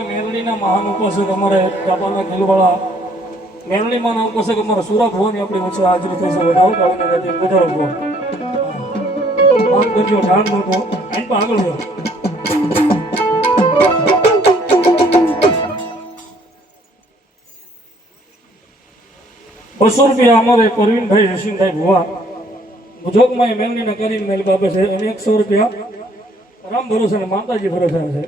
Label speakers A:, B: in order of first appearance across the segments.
A: અને મહાન ઉપાસક અમારે ડાબાના ગીલવાળા મેરડીમાં ઉપાસક અમારે સુરા ભવાની આપણી વચ્ચે હાજરી છે. વધારો ડાળીને રહેતી વધારો માન કરજો, ઢાળ મોટો એમ પણ આગળ વધો. બસો રૂપિયા અમારે પરવીનભાઈ હસીનભાઈ ભુવા. જોગમાં એ મેલડીના નકારી મેલ બાબે છે અને એકસો રૂપિયા રામ ભરોસે માતાજી ભરોસે છે.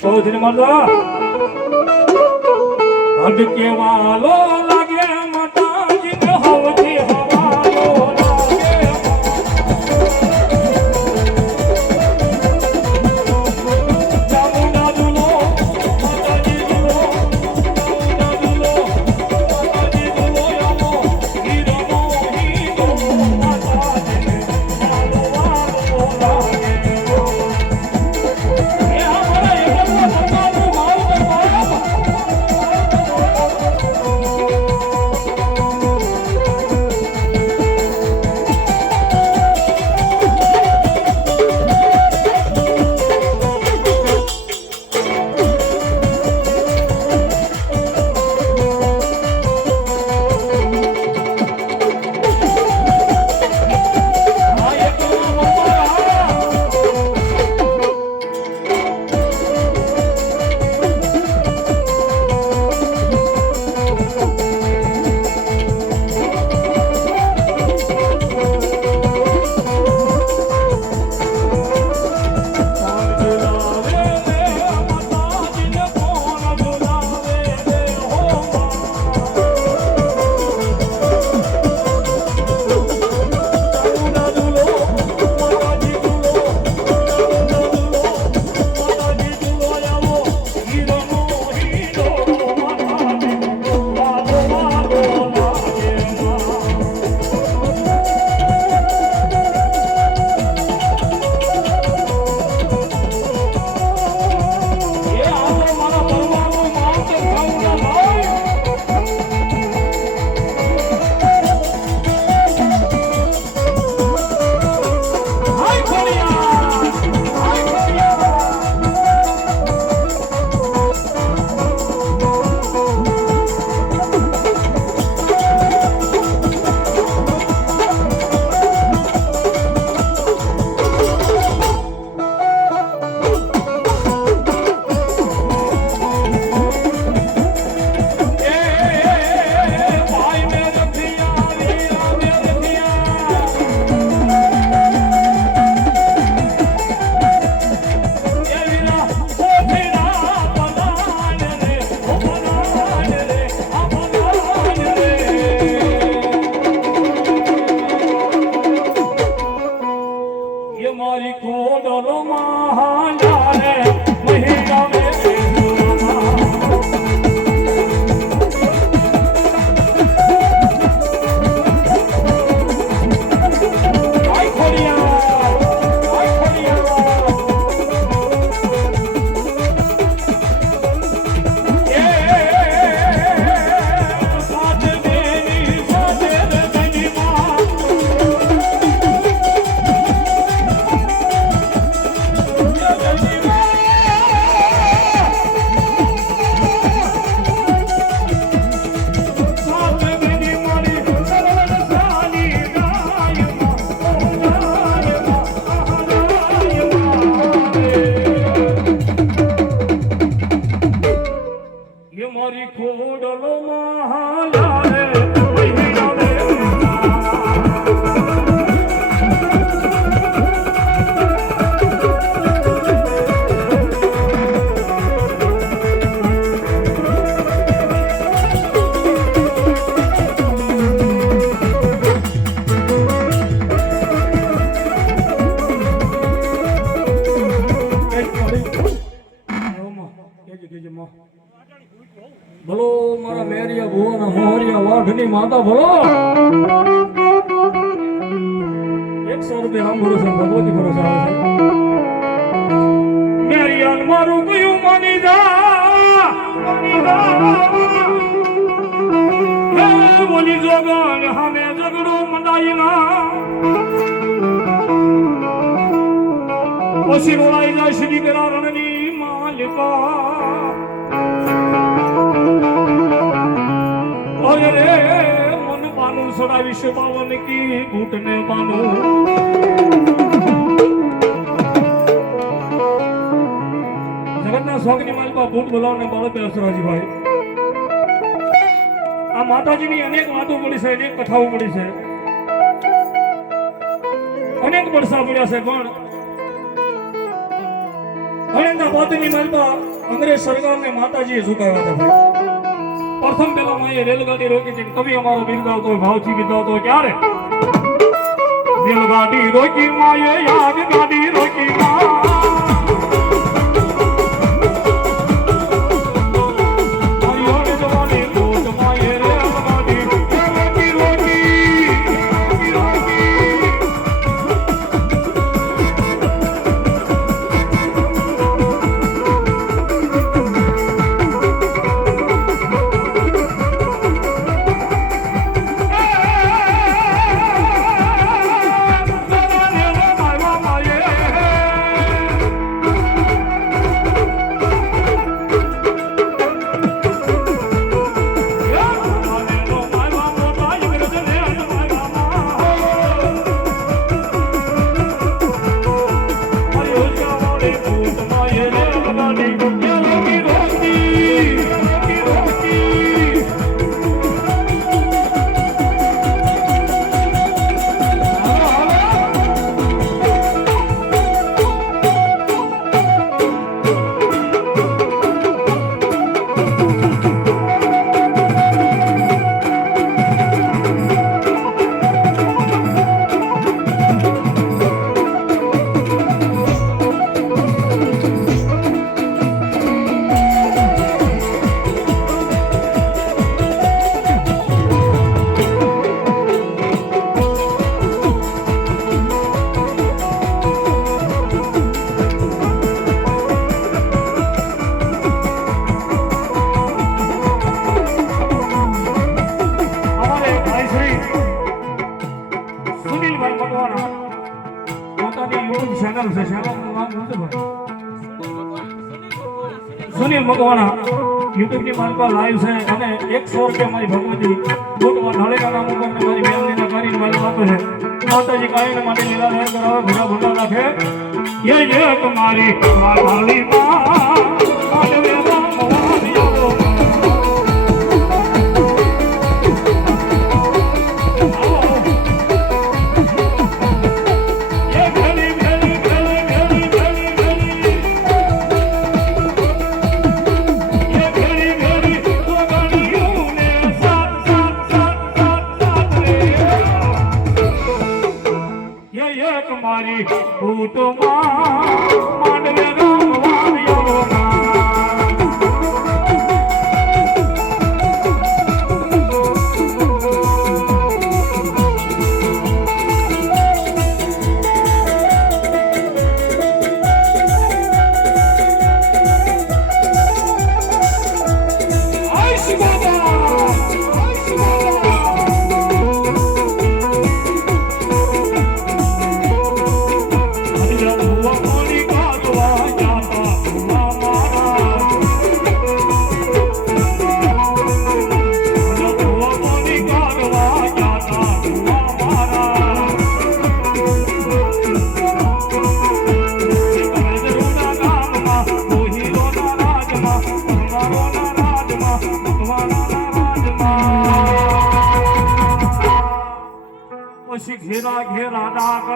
A: ચૌધરી માતા હડકે વાલો ये मारी कोडलो महालारे महिला ભલો મારા મેરિયા ભુવન મોરિયા વાઢની માતા ભલો એકસો રૂપિયા રામ ભરોસે ભગવતી ભરોસે આવે છે. મેરિયાન મારું કયું માની જા? માની જા ઓલી જોગણ હામે ઝઘડો મંડાઈ ના. શ્રી રણની માલિકા. બાનું સડાવીશ બાવન કી ઘૂંટને બાનું જગતના શોખની માલિકા ભૂત બોલાવને બાળક અસરાજીભાઈ. આ માતાજીની અનેક વાતો પડી છે, અનેક કથાઓ પડી છે. અનેક વર્ષા પડ્યા છે, પણ હણેના બાદની માલિકા અંગ્રેજ સરકારને માતાજીએ ઝુકાવ્યા હતા. પ્રથમ પેલા અહીંયા રેલગાડી રોકી હતી કવિ અમારો બિરદાવતો ભાવથી બિરદાવતો ક્યારે? રેલગાડી રોકી માયે યાદ ગાડી રોકી મા. સુનિલની યુટ્યુબની માલિકા લાઈવ છે અને એકસો રૂપિયા મારી ભગવતી ગુટમાં નામ ઉપર મારી બેનલીના કરીને મારી વાતો છે. માતાજી કાયમ માટે લીલા લહેર કરાવે ભૂલા ભૂલા રાખે. એ જે તમારી મારી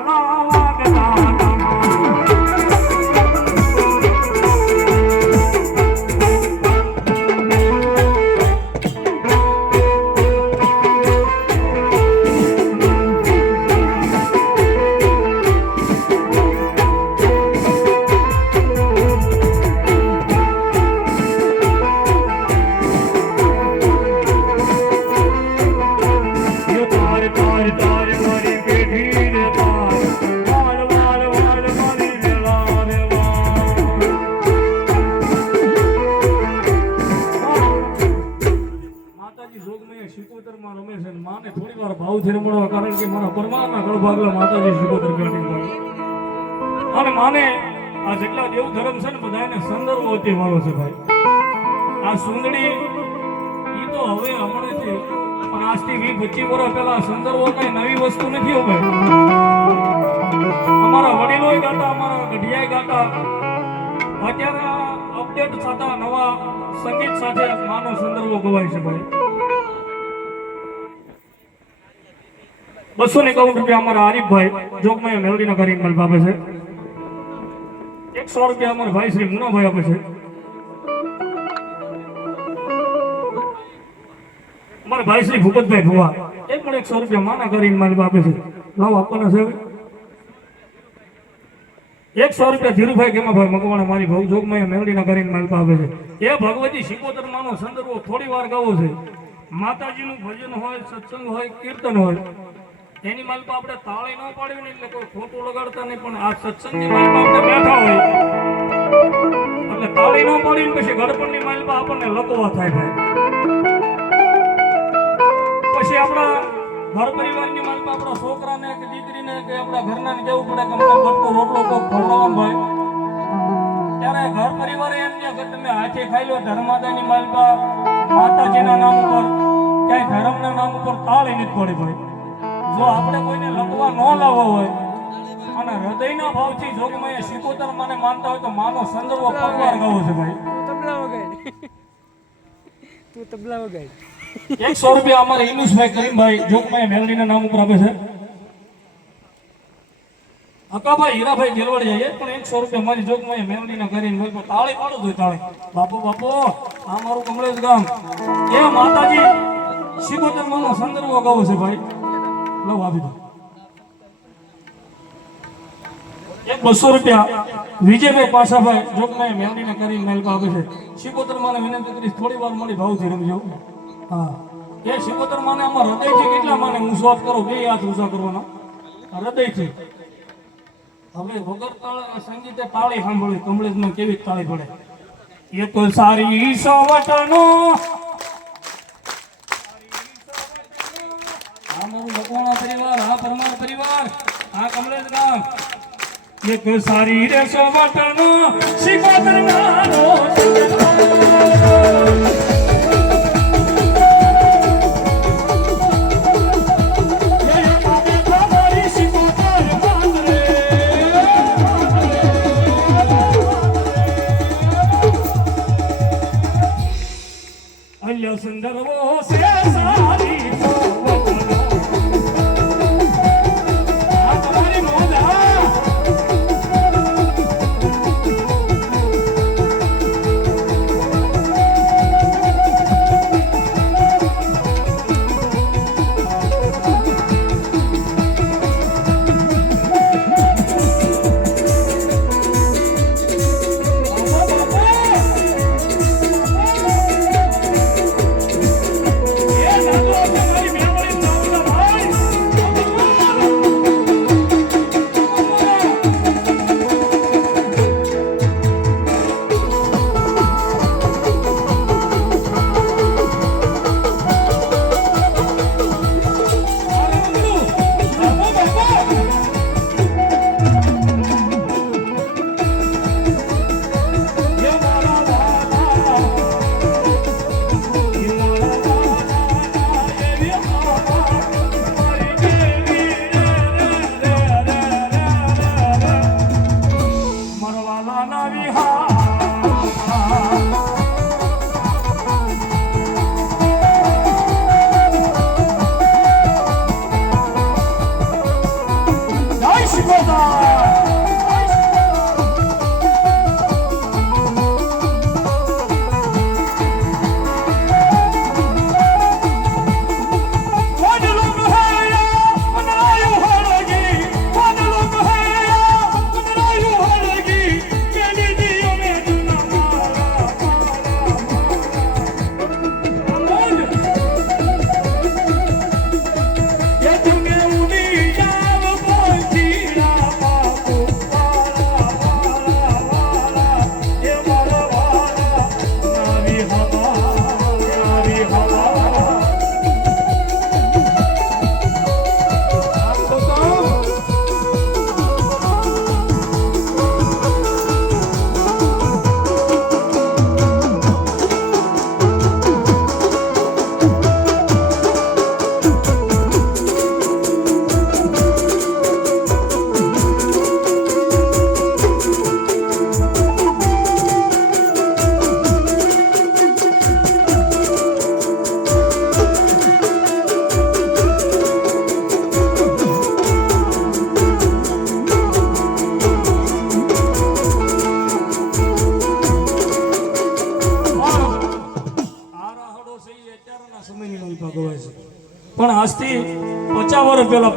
A: ઘેરા માતાજી જોગમય શિકોતરમાં રમે છે કારણ કે મારા ગળભાગલા માતાજી શિકોતર અને માને આ જેટલા દેવ ધર્મ છે ને બધાને સંદર્ભ હોતી વાળો છે ભાઈ. આ ઈ તો હવે હમણાંથી પણ આજથી વીસ પચીસ વર્ષ પહેલા સંદર્ભો કઈ નવી વસ્તુ નથી હો અમારા વડીલોય ગાતા, અમારા ગઢિયાએ ગાતા. અત્યારે અપડેટ થતા નવા સંગીત સાથે માનો સંદર્ભો ગવાય છે ભાઈ. બસો ને એકાવન રૂપિયા અમારા આરીફભાઈ જોગમાયા મેલડીના કરી મલ આપે છે. એકસો રૂપિયા અમારા ભાઈ શ્રી મુનાભાઈ આપે છે. અમારા ભાઈ શ્રી ભૂપતભાઈ ભુવા, એ પણ એકસો રૂપિયા માના કરીને મારી આપે છે. લાવો આપવાના છે. એકસો રૂપિયા ધીરુભાઈ કેમાભાઈ મકવાણા મારી ભવ જોગમાયા મેલડીના કરીને મારી આપે છે. એ ભગવતી સિકોતર માનો સંદર્ભો થોડી વાર ગાવો છે. માતાજીનું ભજન હોય, સત્સંગ હોય, કીર્તન હોય એની માલપા આપણે તાળી ન પાડવી એટલે કોઈ ખોટું લગાડતા નહીં, પણ આ સત્સંગની માલપા આપણે બેઠા હોય. એટલે તાળી ન પાડીને પછી ગડપણની માલપા આપણને લકવા થાય ભાઈ. પછી આપણા ઘર પરિવારની માલપા આપણા છોકરાને કે દીકરીને કે આપણા ઘરના કેવું પડે કે અમને બટકો રોટલો કોક ખવડાવવાનો ભાઈ ત્યારે ઘર પરિવારે એમ કે તમે હાથે ખાઈ લો, ધર્માદાની માલપા માતાજીના નામ ઉપર, ક્યાંય ધર્મના નામ ઉપર તાળી નથી પડી ભાઈ. જો આપણે કોઈને લખવા ન લાવવા હોય અને હૃદયના ભાવથી જોગમાએ શિકોતર મને માનતા હોય તો માનો સંદર્ભ પરવાર ગાવો છે ભાઈ.
B: તબલા વગાડ. તું તબલા વગાડ.
A: એકસો રૂપિયા અમારે ઇનુસભાઈ કરીમભાઈ જોગમાએ મેલડીના નામ ઉપર આપે છે. અકાભાઈ હીરાભાઈ ગેલવાડિયા જઈએ પણ એકસો રૂપિયા મારી જોગમાએ મેલડીના કરીને મેલ પર તાળી પાડો જોઈએ તાળી. બાપુ બાપુ આ મારું કમળેશ ગામ. એ માતાજી શિકોતર માનો સંદર્ભ ગાવો છે ભાઈ. લવ આવી દો એક બસો રૂપિયા વિજયભાઈ પાસાભાઈ જોગમાએ મેલડીને કરી મેલ આપે છે. શિકોતર માને વિનંતી કરીશ, થોડી વાર મળી ભાવથી રમજો. હા. એ શિકોતર માને આમાં હૃદયથી કેટલા માને? મુસવાદ કરો, બે હાથ ઊંચા કરવાના. હૃદયથી. હવે વગર તાળ સંગીતે તાળી સાંભળી કમળેશમાં કેવી તાળી પડે? એ તો સારી સવટનો આ મારું લકવાણા પરિવાર આ પરમાર પરિવાર આ કમલેશ રામ એક સારી રે સવટનો શિકોતર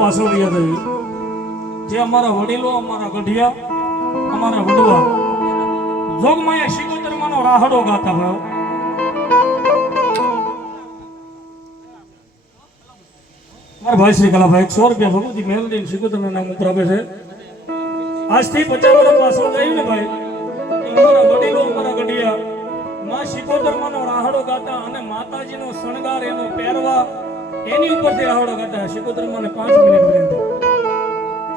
A: રહ્યા થઈ જે અમારા વડીલો, અમારા ગઢિયા, અમારા વડવા, જોગમાયા શિકોતરમાંનો રાહડો ગાતા હોય. મારા ભાઈ શ્રી કલાભાઈ સો રૂપિયા ભગવતી મેલડી શિકોતરના નામ ઉપર આપે છે. આજથી પચાસ વર્ષ પાછળ થયું ને ભાઈ અમારા વડીલો, અમારા ગઢિયા, માં શિકોતરમાંનો રાહડો ગાતા અને માતાજીનો શણગાર, એનો પહેરવા એની ઉપરથી રાહડો ગાતા મને પાંચ મિનિટ વિનંતી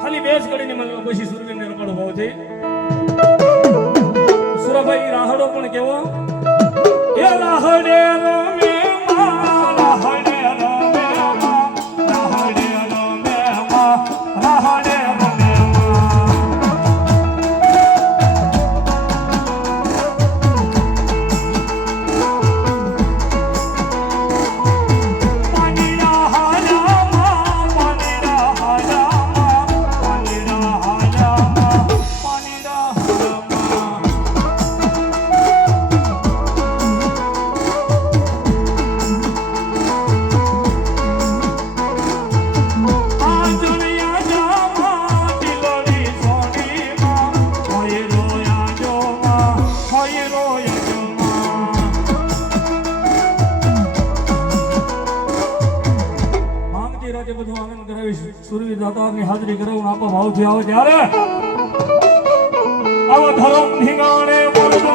A: ખાલી બે કરીને મને પછી સુરવીરને રમાડો ભાવ થઈ સુરાભાઈ, રાહડો પણ કેવો? એ રાહડે રમે દાતાની હાજરી કરાવું આપો ભાવથી આવો ત્યારે. આવો ધરમ ધીંગાણે બોલતો